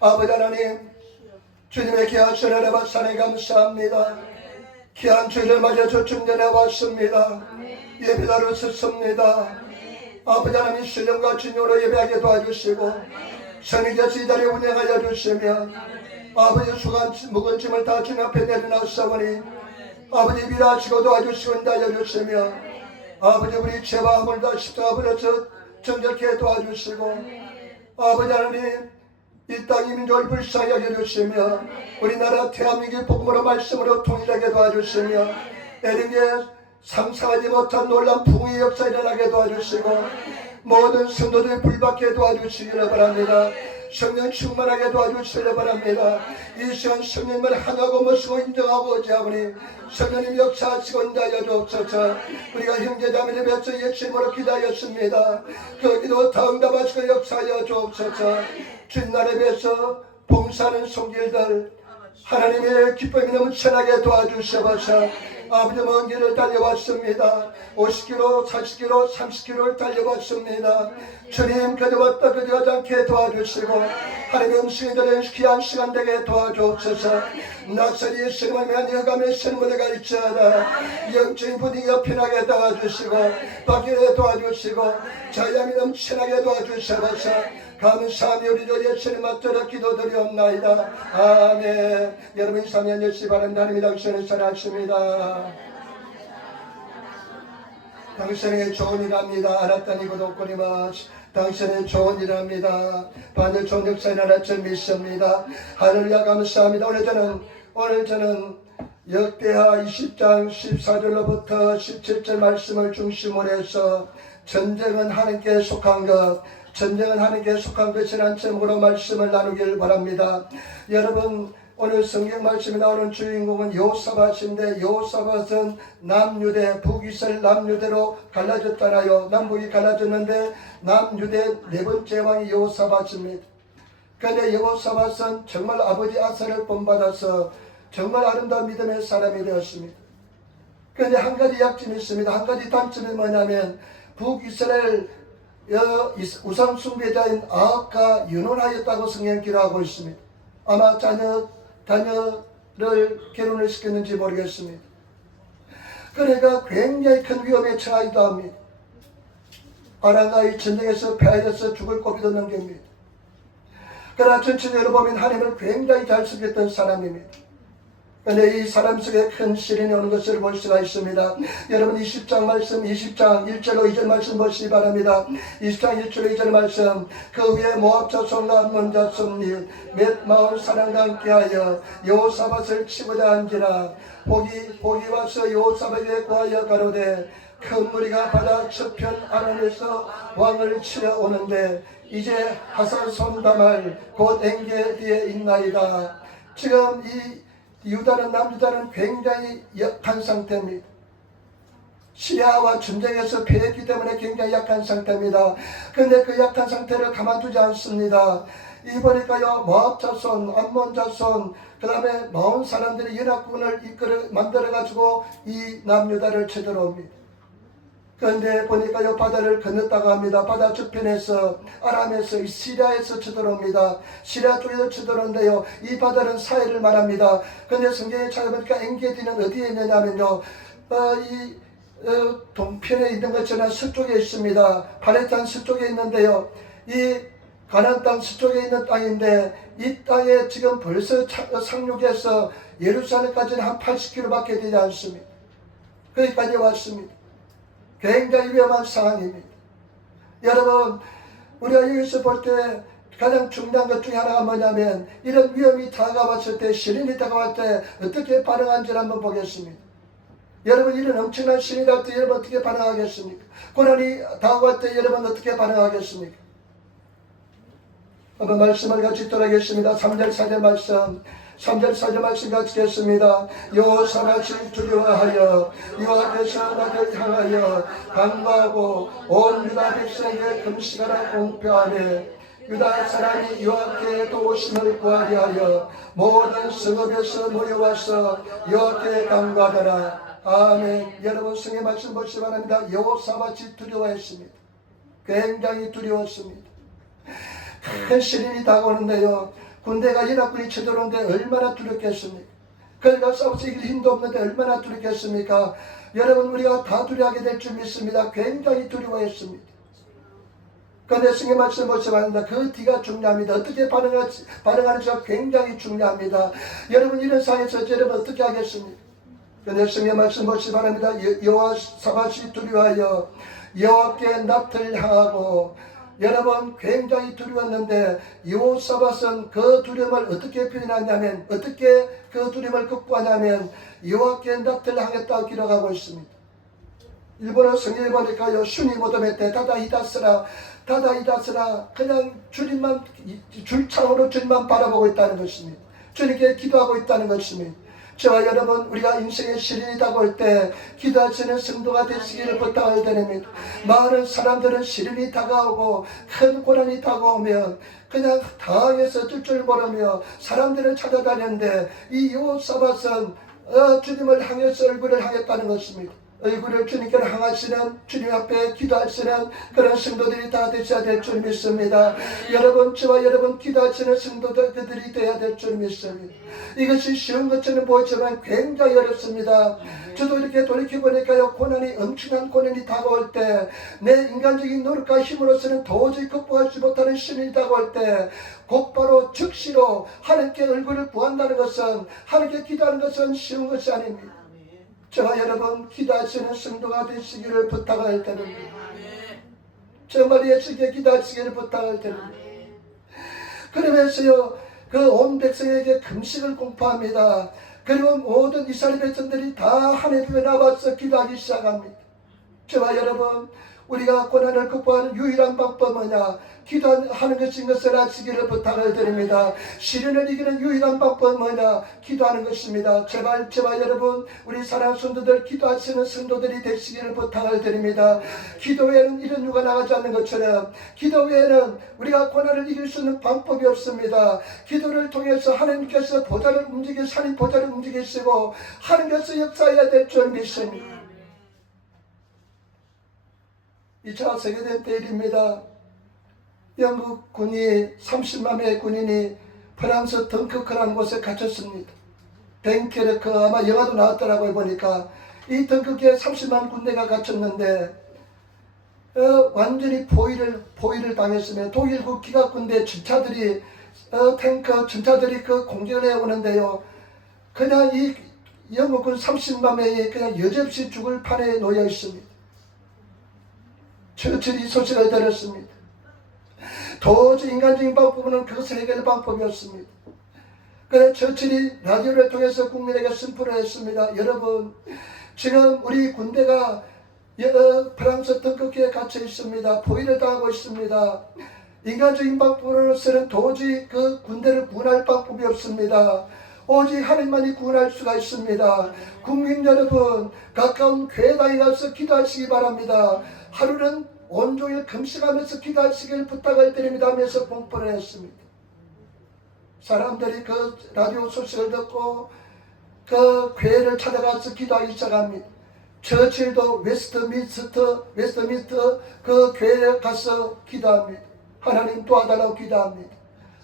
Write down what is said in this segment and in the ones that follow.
아버지 하나님, 주님의 귀한 전에 받사에 감사합니다. 귀한 주를 맞아 조충전에 왔습니다. 예배자로 섰습니다. 아버지 하나님, 신령과 진정으로 예배하게 도와주시고 선의께서 이 자리에 운행하여 주시며 아버지 수간 묵은 짐을 다 주님 앞에 내려놨사오니 아버지 미라하시고 도와주시고 인도하여 주시며 아버지 우리 죄와 허물 다 십자가에서 정결케 도와주시고 아버지 하나님, 이 땅 이민족을 불쌍히 여겨주시며 우리나라 대한민국의 복음으로 말씀으로 통일하게 도와주시며 애리게 상상하지 못한 놀라운 풍의 역사 일어나게 도와주시고 모든 성도들 불받게 도와주시기를 바랍니다. 성령 충만하게 도와주시기를 바랍니다. 이 시간 성령님을 하나고 모시고 인정하고 어찌하오니 성령님 역사하시고 인도하여 주옵소서. 우리가 형제자매를 맺어 예수님으로 기다렸습니다. 그 기도 다 응답하시고 역사하여 주옵소서. 주님날에 뵈서 봉사하는 손길들 하나님의 기쁨이 넘쳐나게 도와주셔서 아버지 먼 길을 달려왔습니다. 50km, 40km, 30km를 달려왔습니다. 주님 그저 왔다 그저 하지 않게 도와주시고 하나님의 음식이 되는 귀한 시간 되게 도와주옵소서. 낯설이 예수님을 위한 여감의 선물을 갈지어다 영적인 분위기가 편하게 도와주시고 밖에 도와주시고 자양이 넘쳐나게 도와주셔서 감사하며 우리도 예수님 앞들어 기도드리옵나이다. 아멘. 여러분 3년 열시 바랍니다. 하나님이 당신을 사랑하십니다. 당신에게 좋은 일합니다. 알았다니 고독거리마 당신의 좋은 일합니다. 반대 좋은 역사에 나라를 믿습니다. 하늘야 감사합니다. 오늘 저는 역대하 20장 14절로부터 17절 말씀을 중심으로 해서 전쟁은 하나님께 속한 것, 전쟁은 하나님께 속한 것이라는 제목으로 말씀을 나누길 바랍니다. 여러분, 오늘 성경 말씀에 나오는 주인공은 여호사밧인데 여호사밧은 남유대, 북이스라엘 남유대로 갈라졌잖아요. 남북이 갈라졌는데 남유대 네 번째 왕이 여호사밧입니다. 그런데 여호사밧은 정말 아버지 아사를 본받아서 정말 아름다운 믿음의 사람이 되었습니다. 그런데 한 가지 약점이 있습니다. 한 가지 단점이 뭐냐면 북이스라엘 우상 숭배자인 아합과 연혼하였다고 성경 기록하고 있습니다. 아마 자녀를 결혼을 시켰는지 모르겠습니다. 그러니까 굉장히 큰 위험에 처하기도 합니다. 아랑가의 전쟁에서 패하여서 죽을 고비도 넘깁니다. 그러나 전체적으로 보면 하나님을 굉장히 잘 섬겼던 사람입니다. 그런데 이 사람 속에 큰 시련이 오는 것을 볼 수가 있습니다. 여러분 20장 말씀 20장 1절로 2절 말씀 보시기 바랍니다. 20장 1절로 2절 말씀 그 후에 모압 자손과 암몬 자손이 몇 마을 사람과 함께하여 여호사밧을 치고자 한지라 복이 와서 여호사밧에게 구하여 가로되 큰 무리가 바다 저편 아람에서 왕을 치러 오는데 이제 하산손다말 곧 엔게디에 있나이다. 지금 이 남유다는 굉장히 약한 상태입니다. 시리아와 전쟁에서 패했기 때문에 굉장히 약한 상태입니다. 그런데 그 약한 상태를 가만두지 않습니다. 이 보니까요, 모압 자손, 암몬 자손, 그 다음에 마온 사람들이 연합군을 만들어가지고 이 남유다를 쳐들어옵니다. 그런데 보니까요, 바다를 건넜다고 합니다. 바다 저편에서 아람에서 시리아에서 쳐들어옵니다. 시리아 쪽에서 쳐들어오는데요, 이 바다는 사해를 말합니다. 그런데 성경에 찾아보니까 엔게디는 어디에 있느냐면요, 동편에 있는 것처럼 서쪽에 있습니다. 팔레스타인 서쪽에 있는데요, 이 가나안 땅 서쪽에 있는 땅인데 이 땅에 지금 벌써 상륙해서 예루살렘까지는 한 80km밖에 되지 않습니다. 거기까지 왔습니다. 굉장히 위험한 상황입니다. 여러분, 우리가 여기서 볼 때 가장 중요한 것 중에 하나가 뭐냐면 이런 위험이 다가왔을 때, 시련이 다가왔을 때 어떻게 반응하는지를 한번 보겠습니다. 여러분, 이런 엄청난 시련이 다가올 때 여러분 어떻게 반응하겠습니까? 고난이 다가올 때 여러분 어떻게 반응하겠습니까? 한번 말씀을 같이 읽도록하겠습니다. 3절 4절 말씀, 3절 4절 말씀 같이 읽겠습니다. 여호사밧이 두려워하여 여호와께서 나를 향하여 간구하고 온 유다 백성에게 금식하라 공표하며 유다 사람이 여호와께 도우심을 구하려 하여 모든 성읍에서 모여와서 여호와께 간구하더라. 아멘. 여러분 성의 말씀 보시기 바랍니다. 여호사밧이 두려워했습니다. 굉장히 두려웠습니다. 큰 시련이 다가오는데요. 군대가 연합군이 쳐들어오는데 얼마나 두렵겠습니까? 그러니까 싸워서 이길 힘도 없는데 얼마나 두렵겠습니까? 여러분, 우리가 다 두려워하게 될 줄 믿습니다. 굉장히 두려워했습니다. 그런데 성경 말씀 보시면 그 뒤가 중요합니다. 어떻게 반응하는지가 굉장히 중요합니다. 여러분, 이런 상황에서 여러분 어떻게 하겠습니까? 그런데 성경 말씀 보시기 바랍니다. 여호사밧이 두려워하여 여호와께 낯을 향하고, 여러분 굉장히 두려웠는데 여호사밧은 그 두려움을 어떻게 표현하냐면, 어떻게 그 두려움을 극복하냐면 여호와께 낯을 향했다고 기록하고 있습니다. 일본어 성경에 보니까요, 슈니 모도메테 다다히다스라 그냥 주님만, 줄창으로 주님만 바라보고 있다는 것입니다. 주님께 기도하고 있다는 것입니다. 저와 여러분, 우리가 인생의 시련이 다가올 때 기도하시는 성도가 되시기를 부탁을 드립니다. 많은 사람들은 시련이 다가오고 큰 고난이 다가오면 그냥 당황해서 뜰 줄 모르며 사람들을 찾아다녔는데, 이 여호사밧은 주님을 향해서 얼굴을 향했다는 것입니다. 얼굴을 주님께로 향하시는, 주님 앞에 기도하시는 그런 성도들이 다 되셔야 될 줄 믿습니다. 여러분, 저와 여러분 기도하시는 성도들이 되어야 될 줄 믿습니다. 이것이 쉬운 것처럼 보이지만 굉장히 어렵습니다. 저도 이렇게 돌이켜보니까요, 고난이, 엄청난 고난이 다가올 때, 내 인간적인 노력과 힘으로서는 도저히 극복하지 못하는 시련이 다가올 때 곧바로 즉시로 하나님께 얼굴을 구한다는 것은, 하나님께 기도하는 것은 쉬운 것이 아닙니다. 저와 여러분 기도하시는 성도가 되시기를 부탁을 드립니다. 정말 예수께 기도하시기를 부탁을 드립니다. 그러면서요, 그 온 백성에게 금식을 공포합니다. 그리고 모든 이스라엘 백성들이 다 하나님 앞에 나와서 기도하기 시작합니다. 저와 여러분, 우리가 고난을 극복하는 유일한 방법은 뭐냐? 기도하는 것인 것을 아시기를 부탁을 드립니다. 시련을 이기는 유일한 방법은 뭐냐? 기도하는 것입니다. 제발 저와 여러분, 우리 사랑하는 성도들, 기도하시는 성도들이 되시기를 부탁을 드립니다. 기도 외에는 이런 유가 나가지 않는 것처럼, 기도 외에는 우리가 고난을 이길 수 있는 방법이 없습니다. 기도를 통해서 하나님께서 보좌를 하나님 보좌를 움직이시고 하나님께서 역사해야 될 줄 믿습니다. 2차 세계대전 때 일입니다. 영국 군이 30만 명의 군인이 프랑스 덩크크라는 곳에 갇혔습니다. 덩케르크, 아마 영화도 나왔더라고요. 보니까 이 덩크크에 30만 군대가 갇혔는데 완전히 포위를 당했으면 독일국 기갑군대 전차들이 탱크 전차들이 그 공격을 해오는데요, 그냥 이 영국군 30만 명이 그냥 여지없이 죽을 판에 놓여 있습니다. 처칠이 소식을 들었습니다. 도저히 인간적인 방법은 그것을 해결할 방법이 없습니다. 그래서 처칠이 라디오를 통해서 국민에게 선포를 했습니다. 여러분, 지금 우리 군대가 프랑스 덩크크에 갇혀 있습니다. 포위를 당하고 있습니다. 인간적인 방법으로서는 도저히 그 군대를 구원할 방법이 없습니다. 오직 하나님만이 구원할 수가 있습니다. 국민 여러분, 가까운 교회당에 가서 기도하시기 바랍니다. 하루는 온종일 금식하면서 기도하시길 부탁을 드립니다 하면서 공포를 했습니다. 사람들이 그 라디오 소식을 듣고 그 교회를 찾아가서 기도하기 시작합니다. 처칠도 웨스트민스터 그 교회에 가서 기도합니다. 하나님 도와달라고 기도합니다.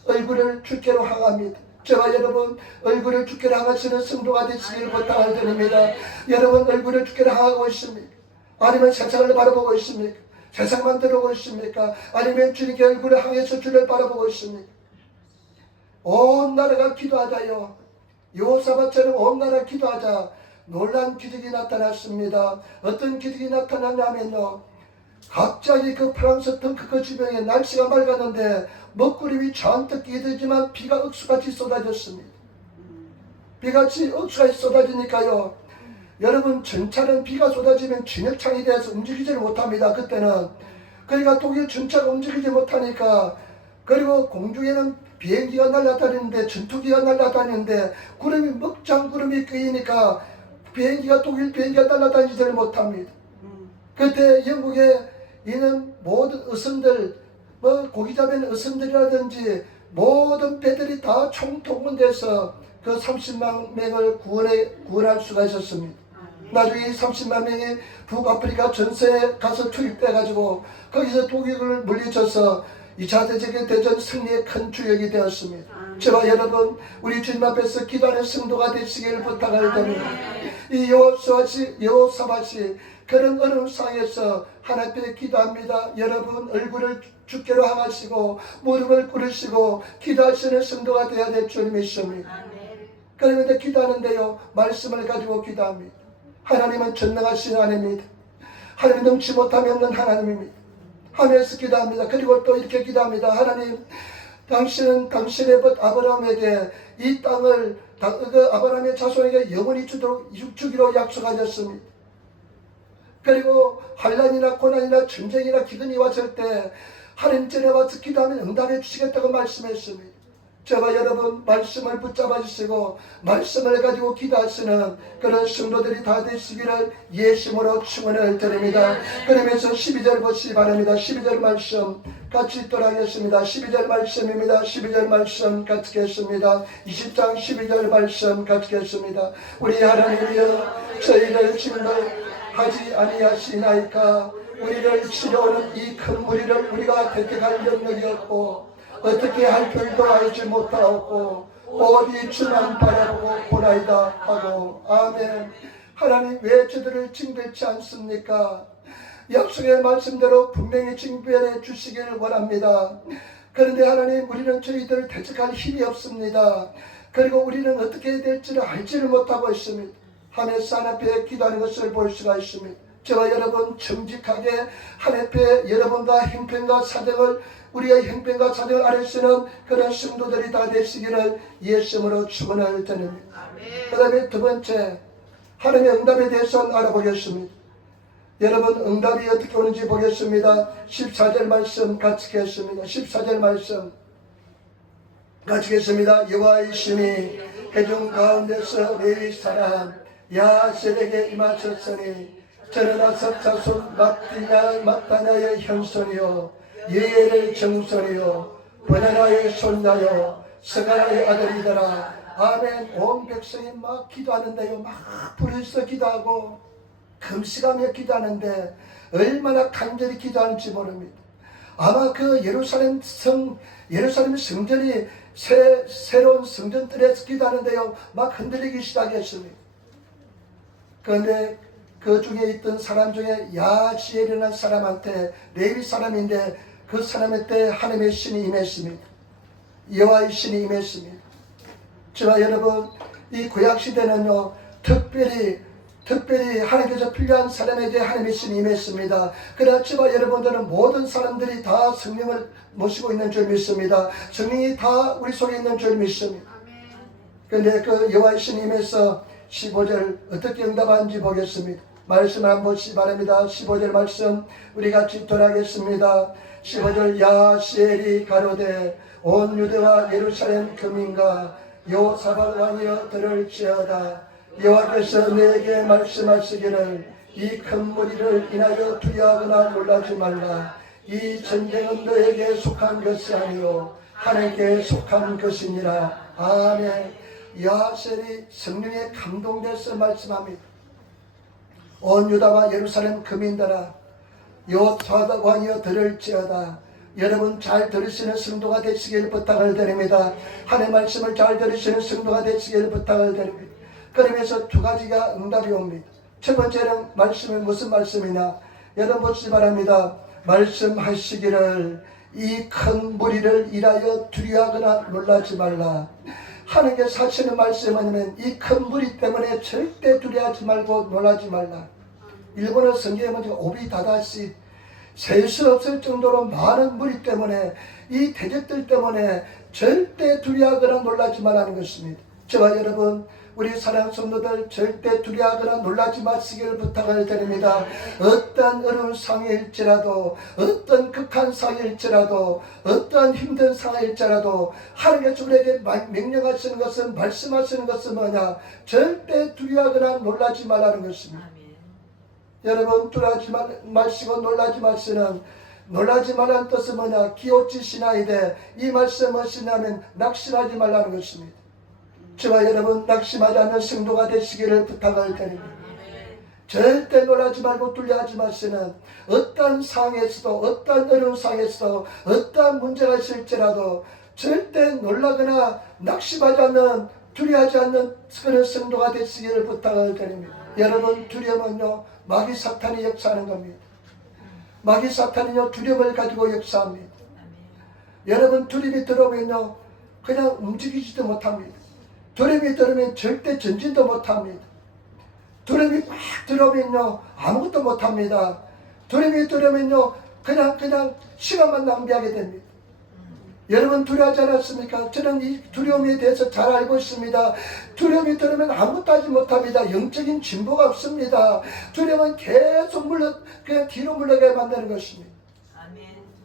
얼굴을 주께로 향합니다. 저와 여러분, 얼굴을 주께로 향하시는 성도가 되시기를 부탁을 드립니다. 여러분, 얼굴을 주께로 향하고 있습니까? 아니면 세상을 바라보고 있습니까? 세상만 들어오고 있습니까? 아니면 주님께 얼굴을 향해서 주를 바라보고 있습니까? 온 나라가 기도하자요. 여호사밧처럼 온 나라가 기도하자. 놀란 기적이 나타났습니다. 어떤 기적이 나타났냐면요, 갑자기 그 프랑스 덩크크 주변에 날씨가 맑았는데 먹구름이 잔뜩 끼들지만 비가 억수같이 쏟아졌습니다. 비같이 억수같이 쏟아지니까요, 여러분, 전차는 비가 쏟아지면 진흙창이 돼서 움직이지를 못합니다. 그때는. 그러니까 독일 전차가 움직이지 못하니까, 그리고 공중에는 비행기가 날아다니는데, 전투기가 날아다니는데 구름이, 먹장 구름이 끼니까 독일 비행기가 날아다니지를 못합니다. 그때 영국에 있는 모든 어선들, 고기 잡는 어선들이라든지 모든 배들이 다 총동원돼서 그 30만 명을 구원할 수가 있었습니다. 나중에 30만 명이 북아프리카 전세에 가서 투입돼가지고 거기서 독일을 물리쳐서 2차 세계대전 승리의 큰 주역이 되었습니다. 저와 여러분 우리 주님 앞에서 기도하는 성도가 되시기를 부탁을 드립니다. 이 여호사밧이 그런 어려운 상황에서 하나님 앞에 기도합니다. 여러분 얼굴을 주께로 향하시고 무릎을 꿇으시고 기도하시는 성도가 되어야 될 주님이십니다. 그런데 기도하는데요 말씀을 가지고 기도합니다. 하나님은 전능하신 하나님입니다. 하나님 능치 못함이 없는 하나님입니다. 하면서 기도합니다. 그리고 또 이렇게 기도합니다. 하나님 당신은 당신의 벗 아브라함에게 이 땅을 아브라함의 자손에게 영원히 주기로 약속하셨습니다. 그리고 환난이나 고난이나 전쟁이나 기근이 왔을 때 하나님 전에 와서 기도하면 응답해 주시겠다고 말씀했습니다. 저와 여러분 말씀을 붙잡아 주시고 말씀을 가지고 기도하시는 그런 성도들이 다 되시기를 예심으로 축원을 드립니다. 그러면서 12절 보시기 바랍니다. 12절 말씀 같이 읽도록 하겠습니다. 12절 말씀입니다. 12절 말씀 같이 읽겠습니다. 20장 12절 말씀 같이 읽겠습니다. 우리 하나님이여 저희를 징벌하지 아니하시나이까. 우리를 치료하는 이 큰 무리를 우리가 대적할 능력이 없고 어떻게 할 줄도 알지 못하고 어디 주만 바라보고 보나이다 하고. 아멘. 하나님 왜 저들을 징벌치 않습니까? 약속의 말씀대로 분명히 징벌해 주시기를 원합니다. 그런데 하나님 우리는 저희들을 대적할 힘이 없습니다. 그리고 우리는 어떻게 해야 될지를 알지를 못하고 있습니다. 하면서 하나님 앞에 기도하는 것을 볼 수가 있습니다. 저와 여러분 정직하게 하나님 앞에 여러분과 형편과 사정을 우리의 형편과 사정을 아뢰시는 그런 성도들이 다 되시기를 예수님으로 축원을 드립니다. 그 다음에 두 번째 하나님의 응답에 대해서 알아보겠습니다. 여러분 응답이 어떻게 오는지 보겠습니다. 14절 말씀 같이 읽겠습니다. 14절 말씀 같이 읽겠습니다. 여호와의 신이 회중 가운데서 레위 사람 야셀에게 임하셨으니 저는 아삽 자손 마따냐의 현손이요 예엘의 정손이요 버나나의 손자요 스가랴의 아들이더라. 아멘. 온 백성이 막 기도하는데요 막 부르짖어 기도하고 금식하며 기도하는데 얼마나 간절히 기도하는지 모릅니다. 아마 그 예루살렘 성전이 새로운 성전들에서 기도하는데요 막 흔들리기 시작했습니다. 그런데 그 중에 있던 사람 중에 야시엘이라는 사람한테 레위 사람인데 그 사람한테 하나님의 신이 임했습니다. 여호와의 신이 임했습니다. 저와 여러분 이 구약시대는요 특별히 하나님께서 필요한 사람에게 하나님의 신이 임했습니다. 그러나 저와 여러분들은 모든 사람들이 다 성령을 모시고 있는 줄 믿습니다. 성령이 다 우리 속에 있는 줄 믿습니다. 그런데 그 여호와의 신이 임해서 15절 어떻게 응답하는지 보겠습니다. 말씀을 한번 보시기 바랍니다. 15절 말씀 우리 같이 돌아가겠습니다. 15절 야시엘이 가로되 온 유대와 예루살렘 금인과 여호사밧 왕이여 들을지어다. 여호와께서 내게 말씀하시기를 이 큰 무리를 인하여 두려워하거나 놀라지 말라. 이 전쟁은 너에게 속한 것이 아니요 하나님께 속한 것이니라. 아멘. 야셀이 성령에 감동돼서 말씀합니다. 온 유다와 예루살렘 금인들아 여호사밧 왕이여 들을지어다. 여러분 잘 들으시는 성도가 되시길 부탁을 드립니다. 하나님의 말씀을 잘 들으시는 성도가 되시길 부탁을 드립니다. 그러면서 두 가지가 응답이 옵니다. 첫 번째는 말씀은 무슨 말씀이냐? 여러분 보시기 바랍니다. 말씀하시기를 이 큰 무리를 인하여 두려워하거나 놀라지 말라. 하나님께서 하시는 말씀은 뭐냐면 이 큰 무리 때문에 절대 두려워하지 말고 놀라지 말라. 일본어 성경에 보면 오비다다시 셀 수 없을 정도로 많은 무리 때문에 이 대적들 때문에 절대 두려워하거나 놀라지 말라는 것입니다. 저와 여러분 우리 사랑하는 성도들 절대 두려워하거나 놀라지 마시기를 부탁을 드립니다. 어떠한 어려운 상황일지라도 어떤 극한 상황일지라도 어떠한 힘든 상황일지라도 하나님께서 우리에게 명령하시는 것은 말씀하시는 것은 뭐냐? 절대 두려워하거나 놀라지 말라는 것입니다. 여러분 두려워하지 마시고 놀라지 마시는 놀라지 말라는 뜻은 뭐냐? 기어치시나이되 이 말씀 무엇이냐면 낙심하지 말라는 것입니다. 저와 여러분 낙심하지 않는 성도가 되시기를 부탁을 드립니다. 절대 놀라지 말고 두려워하지 마시는 어떠한 상황에서도 어떠한 어려운 상황에서도 어떠한 문제가 있을지라도 절대 놀라거나 낙심하지 않는 두려워하지 않는 그런 성도가 되시기를 부탁을 드립니다. 여러분 두려움은요 마귀 사탄이 역사하는 겁니다. 마귀 사탄은요 두려움을 가지고 역사합니다. 여러분 두려움이 들어오면요 그냥 움직이지도 못합니다. 두려움이 들어오면 절대 전진도 못합니다. 두려움이 막 들어오면요 아무것도 못합니다. 두려움이 들어오면요 그냥 시간만 낭비하게 됩니다. 여러분 두려워하지 않았습니까? 저는 이 두려움에 대해서 잘 알고 있습니다. 두려움이 들으면 아무것도 하지 못합니다. 영적인 진보가 없습니다. 두려움은 계속 그냥 뒤로 물러가게 만드는 것입니다. 아멘.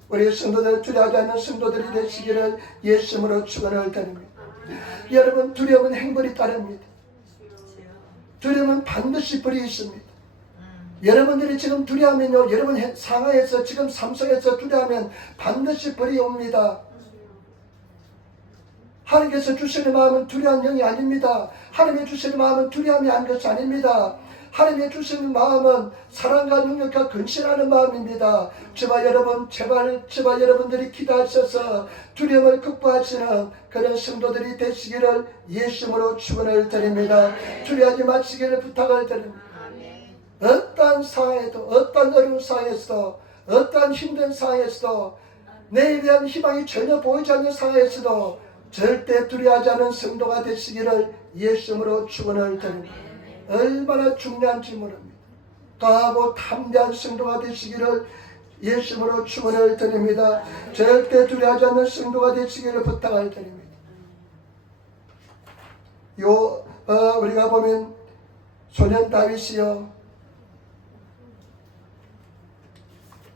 우리 성도들 두려워하지 않는 성도들이 되시기를 예수님으로 축원을 드립니다. 여러분 두려움은 행벌이 따릅니다. 두려움은 반드시 벌이 있습니다. 여러분들이 지금 두려워하면요 여러분 상황에서 지금 삼성에서 두려워하면 반드시 벌이 옵니다. 하나님께서 주시는 마음은 두려운 영이 아닙니다. 하나님이 주시는 마음은 두려움이 아닌 것이 아닙니다. 하나님이 주시는 마음은 사랑과 능력과 근신하는 마음입니다. 제발 여러분들이 기도하셔서 두려움을 극복하시는 그런 성도들이 되시기를 예수님으로 축원을 드립니다. 두려워하지 마시기를 부탁을 드립니다. 어떠한 상황에도 어떠한 어려운 상황에서도 어떠한 힘든 상황에서도 내에 대한 희망이 전혀 보이지 않는 상황에서도 절대 두려워하지 않은 성도가 되시기를 예수님으로 축원을 드립니다. 얼마나 중요한지 모릅니다. 강하고 담대한 성도가 되시기를 예수님으로 축원을 드립니다. 절대 두려워하지 않는 성도가 되시기를 부탁을 드립니다. 우리가 보면 소년 다윗이요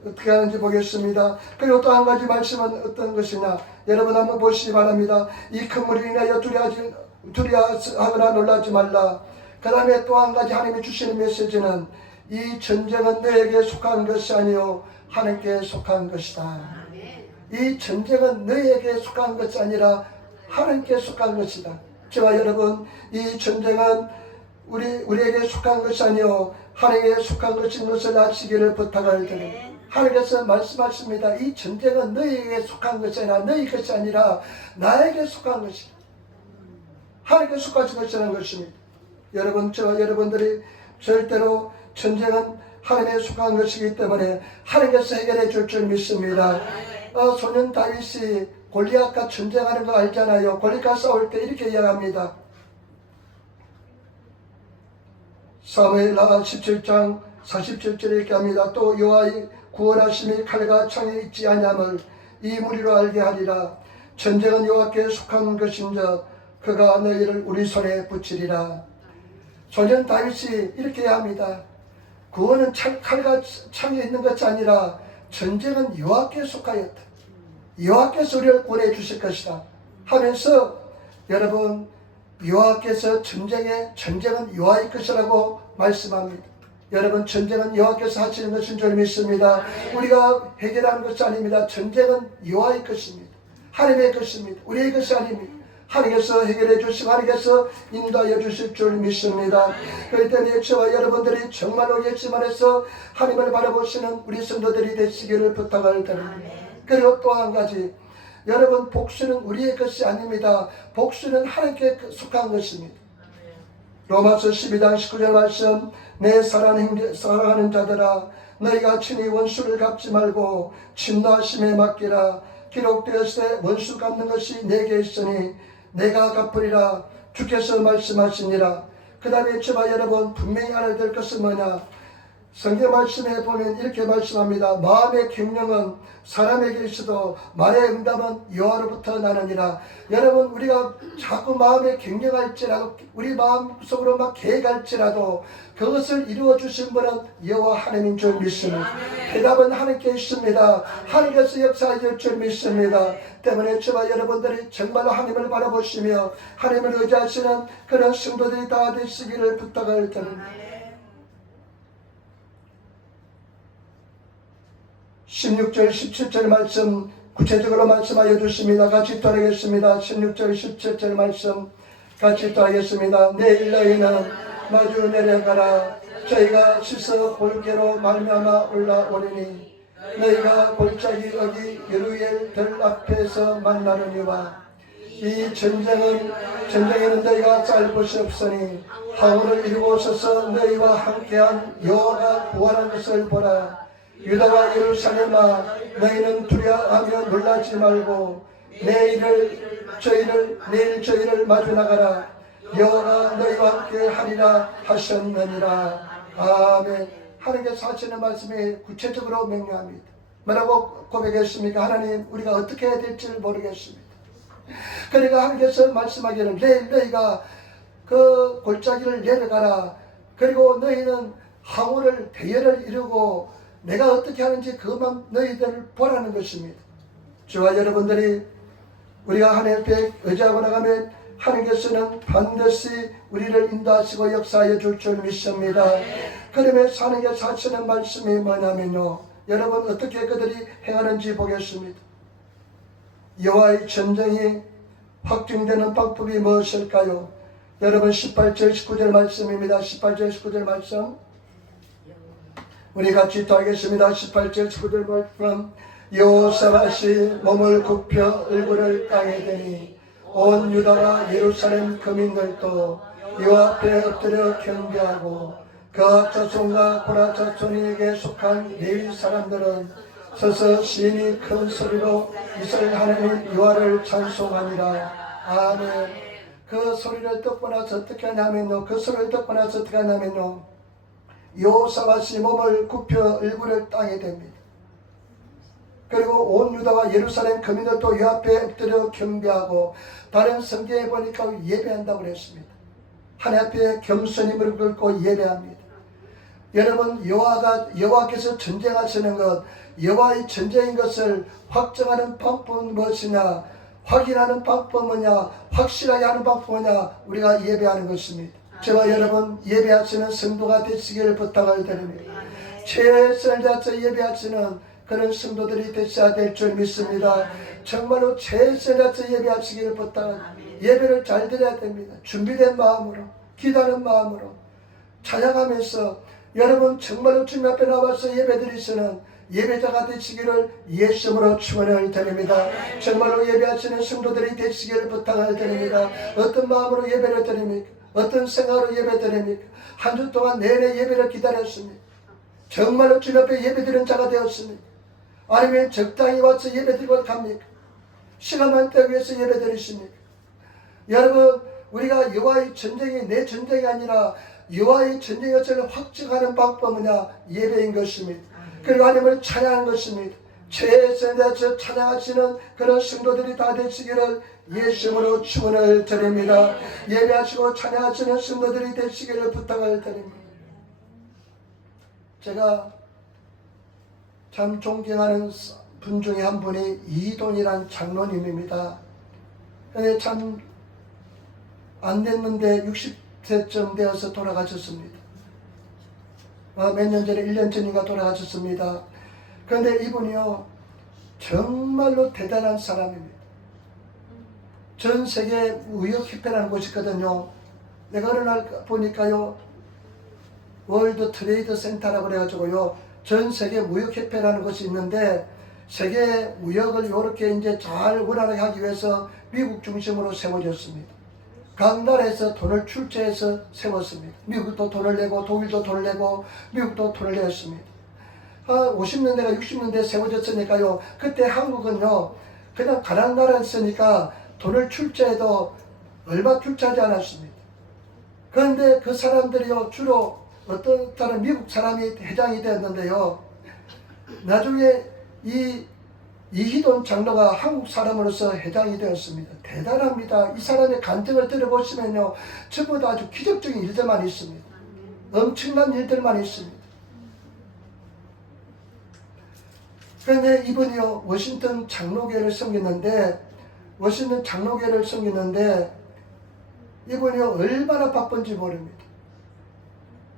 어떻게 하는지 보겠습니다. 그리고 또 한 가지 말씀은 어떤 것이냐 여러분 한번 보시기 바랍니다. 이 큰 물을 인하여 두려워하거나 놀라지 말라. 그 다음에 또 한 가지 하나님이 주시는 메시지는 이 전쟁은 너에게 속한 것이 아니요 하나님께 속한 것이다. 이 전쟁은 너에게 속한 것이 아니라 하나님께 속한 것이다. 저와 여러분 이 전쟁은 우리에게 속한 것이 아니요 하나님께 속한 것인 것을 아시기를 부탁을 드립니다. 하나님께서 말씀하십니다. 이 전쟁은 너희에게 속한 것이 아니라 너희 것이 아니라 나에게 속한 것이다. 하나님께 속하신 것이라는 것입니다. 여러분 저와 여러분들이 절대로 전쟁은 하나님에 속한 것이기 때문에 하나님께서 해결해 줄 줄 믿습니다. 소년 다윗이 골리앗과 전쟁하는 거 알잖아요. 골리앗과 싸울 때 이렇게 이야기합니다. 사무엘하 17장 47절에 이렇게 합니다. 또 여호와의 구원하심이 칼과 창에 있지 아니함을 이 무리로 알게 하리라. 전쟁은 여호와께 속한 것인즉 그가 너희를 우리 손에 붙이리라. 소년 다윗이 이렇게 합니다. 구원은 칼과 창에 있는 것이 아니라 전쟁은 여호와께 속하였다. 여호와께서 우리를 구원해 주실 것이다 하면서 여러분 여호와께서 전쟁은 여호와의 것이라고 말씀합니다. 여러분 전쟁은 여호와께서 하시는 것인 줄 믿습니다. 우리가 해결하는 것이 아닙니다. 전쟁은 여호와의 것입니다. 하나님의 것입니다. 우리의 것이 아닙니다. 하나님께서 해결해 주시고 하나님께서 인도하여 주실 줄 믿습니다. 그렇기 때문에 저와 여러분들이 정말로 예수만에서 하나님을 바라보시는 우리 성도들이 되시기를 부탁을 드립니다. 그리고 또 한 가지 여러분 복수는 우리의 것이 아닙니다. 복수는 하나님께 속한 것입니다. 로마서 12장 19절 말씀 내 사랑하는 자들아 너희가 친히 원수를 갚지 말고 진노하심에 맡기라. 기록되었을 때 원수 갚는 것이 내게 있으니 내가 갚으리라 주께서 말씀하시니라. 그 다음에 저와 여러분 분명히 알아야 될 것은 뭐냐. 성경 말씀에 보면 이렇게 말씀합니다. 마음의 경영은 사람에게 있어도 말의 응답은 여호와로부터 나느니라. 여러분 우리가 자꾸 마음에 경영할지라도 우리 마음속으로 막 계획할지라도 그것을 이루어 주신 분은 여호와 하나님인 줄 믿습니다. 대답은 하나님께 있습니다. 하나님께서 역사하실 줄 믿습니다. 때문에 저와 여러분들이 정말로 하나님을 바라보시며 하나님을 의지하시는 그런 성도들이 다 되시기를 부탁을 드립니다. 16절 17절 말씀 구체적으로 말씀하여 주십니다. 같이 따르겠습니다. 16절 17절 말씀 같이 따르겠습니다. 내일 너희는 마주 내려가라. 저희가 씻어 볼게로 말미암아 올라오리니 너희가 골짜기 어기 예루엘 들 앞에서 만나느니와 이 전쟁에는 너희가 짤 곳이 없으니 항우를 이루고 서서 너희와 함께한 여호와가 부활한 것을 보라. 유다와 예루살렘아 너희는 두려워하며 놀라지 말고 내일 저희를 마주 나가라. 여호와가 너희와 함께 하리라 하셨느니라. 아멘. 하나님께서 하시는 말씀이 구체적으로 명료합니다. 뭐라고 고백했습니까? 하나님, 우리가 어떻게 해야 될지 모르겠습니다. 그러니까 하나님께서 말씀하기를 내일 너희가 그 골짜기를 내려가라. 그리고 너희는 항우를 대열을 이루고 내가 어떻게 하는지 그것만 너희들을 보라는 것입니다. 저와 여러분들이 우리가 하나님 앞에 의지하고 나가면 하나님께서는 반드시 우리를 인도하시고 역사하여 줄 줄 믿습니다. 그러면서 하나님께서 하시는 말씀이 뭐냐면요, 여러분 어떻게 그들이 행하는지 보겠습니다. 여호와의 전쟁이 확증되는 방법이 무엇일까요? 여러분 18절 19절 말씀입니다. 18절 19절 말씀 우리 같이 또 하겠습니다. 18절 19절 말씀 여호사밧이 몸을 굽혀 얼굴을 땅에 대니 온 유다와 예루살렘 거민들도 여호와 앞에 엎드려 경배하고 그 자손과 고라 자손에게 속한 레위 사람들은 서서 시인이 큰 소리로 이스라엘 하나님 여호와를 찬송하니라. 아멘. 그 소리를 듣고 나서 어떻게 하냐면요, 그 소리를 듣고 나서 어떻게 하냐면요, 여호사밧이 몸을 굽혀 얼굴을 땅에 댑니다. 그리고 온 유다와 예루살렘 거민들도 여 앞에 엎드려 경배하고, 다른 성경에 보니까 예배한다고 그랬습니다. 하나님 앞에 겸손히 무릎 꿇고 예배합니다. 여러분, 여호와께서 전쟁하시는 것, 여호와의 전쟁인 것을 확정하는 방법은 무엇이냐, 확인하는 방법은 뭐냐, 확실하게 하는 방법은 뭐냐, 우리가 예배하는 것입니다. 저와 여러분 예배하시는 성도가 되시기를 부탁을 드립니다. 최선을 다해서 예배하시는 그런 성도들이 되셔야 될 줄 믿습니다. 정말로 최선을 다해서 예배하시기를 부탁합니다. 예배를 잘 드려야 됩니다. 준비된 마음으로, 기도하는 마음으로 찬양하면서 여러분 정말로 주님 앞에 나와서 예배드리시는 예배자가 되시기를 예수님으로 축원을 드립니다. 정말로 예배하시는 성도들이 되시기를 부탁을 드립니다. 어떤 마음으로 예배를 드립니까? 어떤 생각으로 예배드립니까? 한 주 동안 내내 예배를 기다렸습니까? 정말로 주님 앞에 예배드리는 자가 되었습니까? 아니면 적당히 와서 예배드리고 갑니까? 시간만 때우기 위해서 예배드리십니까? 여러분, 우리가 여호와의 전쟁이 내 전쟁이 아니라 여호와의 전쟁의 것을 확증하는 방법은 뭐냐? 예배인 것입니다. 그리고 하나님을 찬양하는 것입니다. 최선을 다해서 찬양하시는 그런 성도들이 다 되시기를 예수님으로 축원을 드립니다. 예배하시고 찬양하시는 성도들이 되시기를 부탁을 드립니다. 제가 참 존경하는 분 중에 한 분이 이돈이란 장로님입니다. 근데 참 안 됐는데 60세쯤 되어서 돌아가셨습니다. 몇 년 전에 1년 전인가 돌아가셨습니다. 그런데 이분이요 정말로 대단한 사람입니다. 전 세계 무역협회라는 곳이 있거든요. 내가 어느 날 보니까요 월드 트레이드 센터라고 그래가지고요 전 세계 무역협회라는 곳이 있는데, 세계 무역을 이렇게 이제 잘 원활하게 하기 위해서 미국 중심으로 세워졌습니다. 각 나라에서 돈을 출처해서 세웠습니다. 미국도 돈을 내고 독일도 돈을 내고 미국도 돈을 내었습니다. 50년대가 60년대에 세워졌으니까요, 그때 한국은요 그냥 가난한 나라였으니까 돈을 출처해도 얼마 출처하지 않았습니다. 그런데 그 사람들이요 주로 어떤 사람, 미국 사람이 회장이 되었는데요, 나중에 이 이희돈 장로가 한국 사람으로서 회장이 되었습니다. 대단합니다. 이 사람의 간증을 들어보시면요 전부 다 아주 기적적인 일들만 있습니다. 엄청난 일들만 있습니다. 그런데 이분이요 워싱턴 장로교회를 섬겼는데 이분이요 얼마나 바쁜지 모릅니다.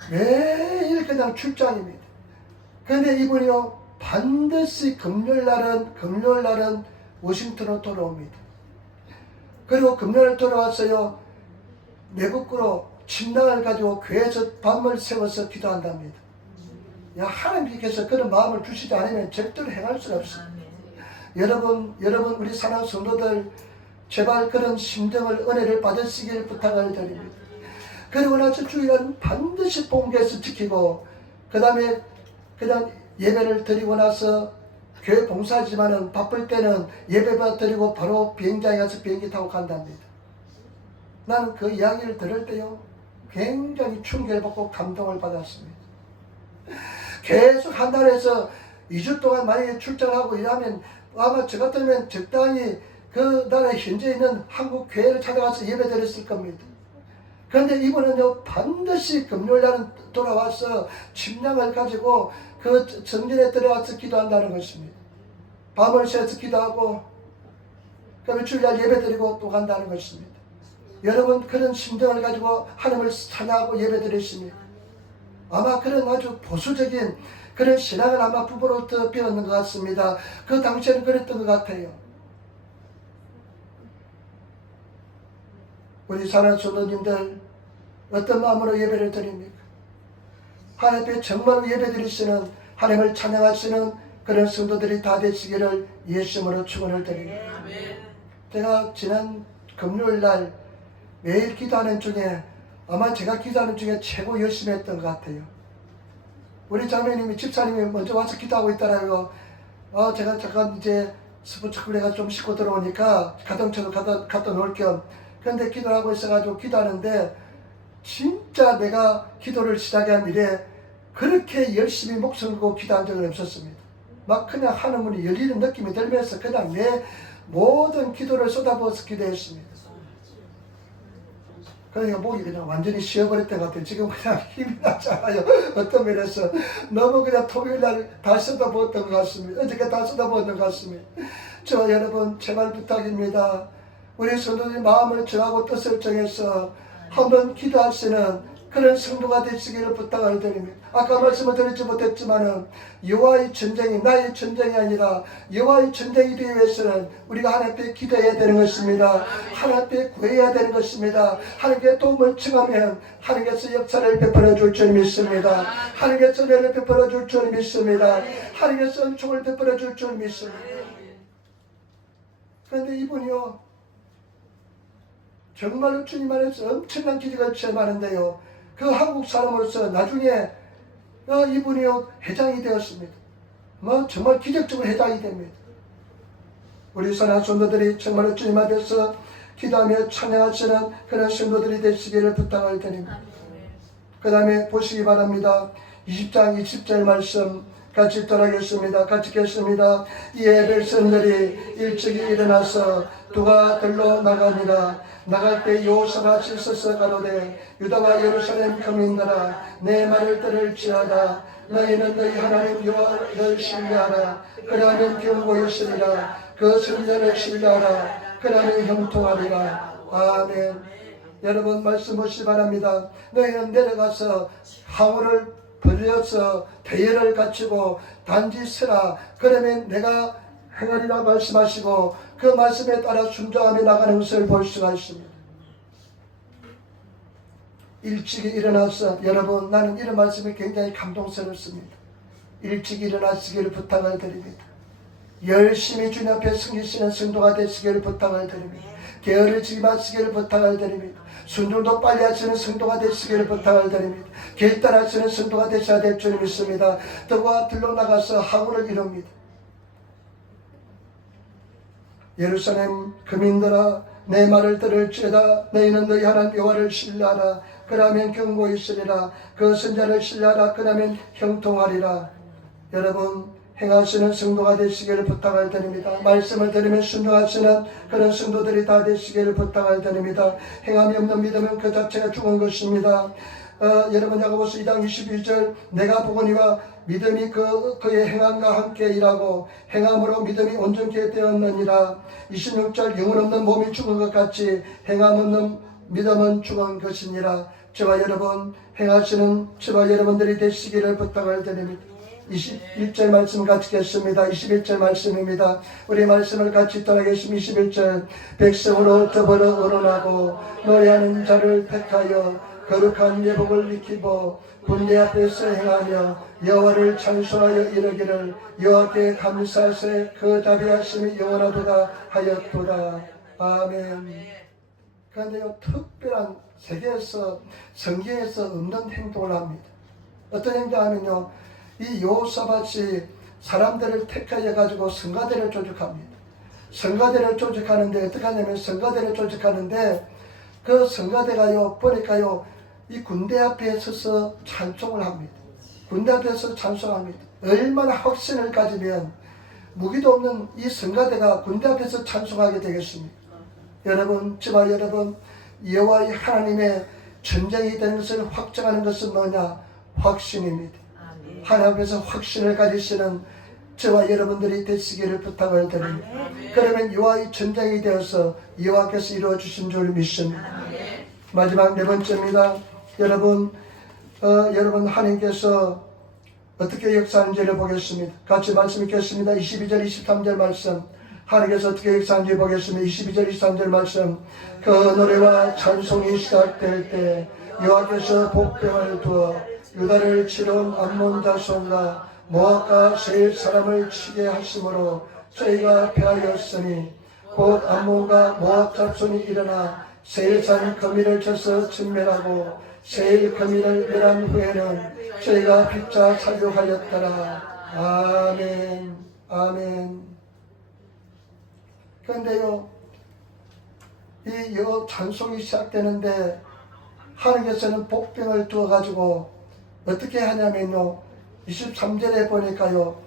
매일 그냥 출장입니다. 그런데 이분이요 반드시 금요일날은 워싱턴으로 돌아옵니다. 그리고 금요일 돌아와서요 내국으로 침낭을 가지고 교회에서 밤을 새워서 기도한답니다. 야, 하나님께서 그런 마음을 주시지 않으면 절대로 행할 수가 없습니다. 여러분 우리 사랑하는 성도들 제발 그런 심정을 은혜를 받으시길 부탁을 드립니다. 그리고 나서 주일은 반드시 본교에서 지키고 그 다음에 그냥 예배를 드리고 나서 교회 봉사하지만은 바쁠 때는 예배만 드리고 바로 비행장에 가서 비행기 타고 간답니다. 나는 그 이야기를 들을 때요 굉장히 충격을 받고 감동을 받았습니다. 계속 한 달에서 2주 동안 만약에 출장하고 일하면 아마 저 같으면 적당히 그 나라에 현재 있는 한국 교회를 찾아가서 예배 드렸을 겁니다. 그런데 이번에는요 반드시 금요일날은 돌아와서 침낭을 가지고 그 성전에 들어가서 기도한다는 것입니다. 밤을 새서 기도하고 그다음에 주일날 예배 드리고 또 간다는 것입니다. 여러분 그런 심정을 가지고 하나님을 찬양하고 예배 드리십니다. 아마 그런 아주 보수적인 그런 신앙을 아마 부모로부터 배웠는 것 같습니다. 그 당시에는 그랬던 것 같아요. 우리 사랑하는 성도님들 어떤 마음으로 예배를 드립니까? 하나님 앞에 정말로 예배 드리시는 하나님을 찬양하시는 그런 성도들이 다 되시기를 예수님으로 축원을 드립니다. 제가 지난 금요일날 매일 기도하는 중에 아마 제가 기도하는 중에 최고 열심히 했던 것 같아요. 우리 자매님이 집사님이 먼저 와서 기도하고 있더라고요. 제가 잠깐 이제 스포츠클ub에가 좀 씻고 들어오니까 가정처도 갖다 놓을 겸 그런데 기도를 하고 있어가지고 기도하는데 진짜 내가 기도를 시작한 이래 그렇게 열심히 목숨 걸고 기도한 적은 없었습니다. 막 그냥 하늘문이 열리는 느낌이 들면서 그냥 내 모든 기도를 쏟아부어서 기도했습니다. 그러니까 목이 그냥 완전히 쉬어버렸던 것 같아요. 지금 그냥 힘이 나잖아요. 어떤 면에서 너무 그냥 토요일날 다 쏟아부었던 것 같습니다. 어저께 다 쏟아부었던 것 같습니다. 저 여러분 제발 부탁입니다. 우리 성도들이 마음을 정하고 뜻을 정해서 한번 기도하시는 그런 성도가 되시기를 부탁을 드립니다. 아까 말씀을 드리지 못했지만은 여호와의 전쟁이 나의 전쟁이 아니라 여호와의 전쟁이 되기 위해서는 우리가 하나님 앞에 기도해야 되는 것입니다. 하나님 앞에 구해야 되는 것입니다. 하나님께 도움을 청하면 하나님께서 역사를 베풀어 줄 줄 믿습니다. 하나님께서 은혜를 베풀어 줄 줄 믿습니다. 하나님께서 은총을 베풀어 줄 줄 믿습니다. 그런데 이분이요 정말로 주님 안에서 엄청난 기적을 체험하는데요. 그 한국 사람으로서 나중에 이분이요 회장이 되었습니다. 정말 기적적으로 회장이 됩니다. 우리 사랑하는 성도들이 정말로 주님 앞에서 기도하며 찬양하시는 그런 성도들이 되시기를 부탁을 드립니다. 그 다음에 보시기 바랍니다. 20장 20절 말씀 같이 읽도록하겠습니다. 같이 읽겠습니다. 이에 백성들이 일찍이 일어나서 두가 들로 나가니라. 나갈 때 여호사밧이 서서 가로되 유다와 예루살렘 거민들아 내 말을 들을지어다. 너희는 너희 하나님 여호와를 신뢰하라. 그러하면 견고하시리라. 그 선자를 신뢰하라. 그러하면 형통하리라. 아멘. 여러분 말씀 보시기 바랍니다. 너희는 내려가서 항우를 벌려서 대열을 갖추고 단지 서라. 그러면 내가 행하리라 말씀하시고 그 말씀에 따라 순종하며 나가는 것을 볼 수가 있습니다. 일찍이 일어나서 여러분 나는 이런 말씀이 굉장히 감동스럽습니다. 일찍 일어나시기를 부탁을 드립니다. 열심히 주님 앞에 섬기시는 성도가 되시기를 부탁을 드립니다. 게으르지 마시기를 부탁을 드립니다. 순종도 빨리 하시는 성도가 되시기를 부탁을 드립니다. 결단하시는 성도가 되셔야 될 줄 믿습니다. 들과 들로 나가서 항우를 이룹니다. 예루살렘 거민들아 내 말을 들을지어다. 너희는 너희 하나님 여호와를 신뢰하라. 그러면 견고히 있으리라. 그 선자를 신뢰하라. 그러면 형통하리라. 여러분 행하시는 성도가 되시기를 부탁을 드립니다. 말씀을 들으면 순종하시는 그런 성도들이 다 되시기를 부탁을 드립니다. 행함이 없는 믿음은 그 자체가 죽은 것입니다. 여러분 야고보서 2장 22절 내가 보거니와 믿음이 그의 행함과 함께 일하고 행함으로 믿음이 온전케 되었느니라. 26절 영혼 없는 몸이 죽은 것 같이 행함 없는 믿음은 죽은 것이니라. 저와 여러분 행하시는 저와 여러분들이 되시기를 부탁을 드립니다. 21절 말씀 같이 읽겠습니다. 21절 말씀입니다. 우리 말씀을 같이 따라하겠습니다. 21절 백성으로 더불어 의논하고 노래하는 자를 택하여 거룩한 예복을 익히고 군대 앞에서 행하며 여호와를 찬송하여 이르기를 여호와께 감사하세 그 자비하심이 영원하도다 하였도다. 아멘. 그런데요, 특별한 세계에서 성경에서 없는 행동을 합니다. 어떤 행동하면요, 이 여호사밧이 사람들을 택하여 가지고 성가대를 조직합니다. 성가대를 조직하는데 어떻게 하냐면 성가대를 조직하는데 그 성가대가요 보니까요 이 군대 앞에 서서 찬송을 합니다. 군대 앞에서 찬송합니다. 얼마나 확신을 가지면 무기도 없는 이 성가대가 군대 앞에서 찬송하게 되겠습니까? 여러분, 저와 여러분, 여호와의 하나님의 전쟁이 되는 것을 확정하는 것은 뭐냐? 확신입니다. 하나님 앞에서 확신을 가지시는 저와 여러분들이 되시기를 부탁을 드립니다. 그러면 여호와의 전쟁이 되어서 여호와께서 이루어 주신 줄 믿습니다. 마지막 네 번째입니다. 여러분 하나님께서 어떻게 역사하는지를 보겠습니다. 같이 말씀 읽겠습니다. 22절 23절 말씀. 하나님께서 어떻게 역사하는지 보겠습니다. 22절 23절 말씀. 그 노래와 찬송이 시작될 때 여호와께서 복병을 두어 유다를 치러온 암몬 자손과 모압과 세일 사람을 치게 하심으로 저희가 패하였으니 곧 암몬과 모압 자손이 일어나 세일산 거미를 쳐서 진멸하고 세일 거미를 멸한 후에는 저희가 빗자 살육하였더라. 아멘. 아멘. 그런데요, 이 찬송이 시작되는데 하나님께서는 복병을 두어가지고 어떻게 하냐면요, 23절에 보니까요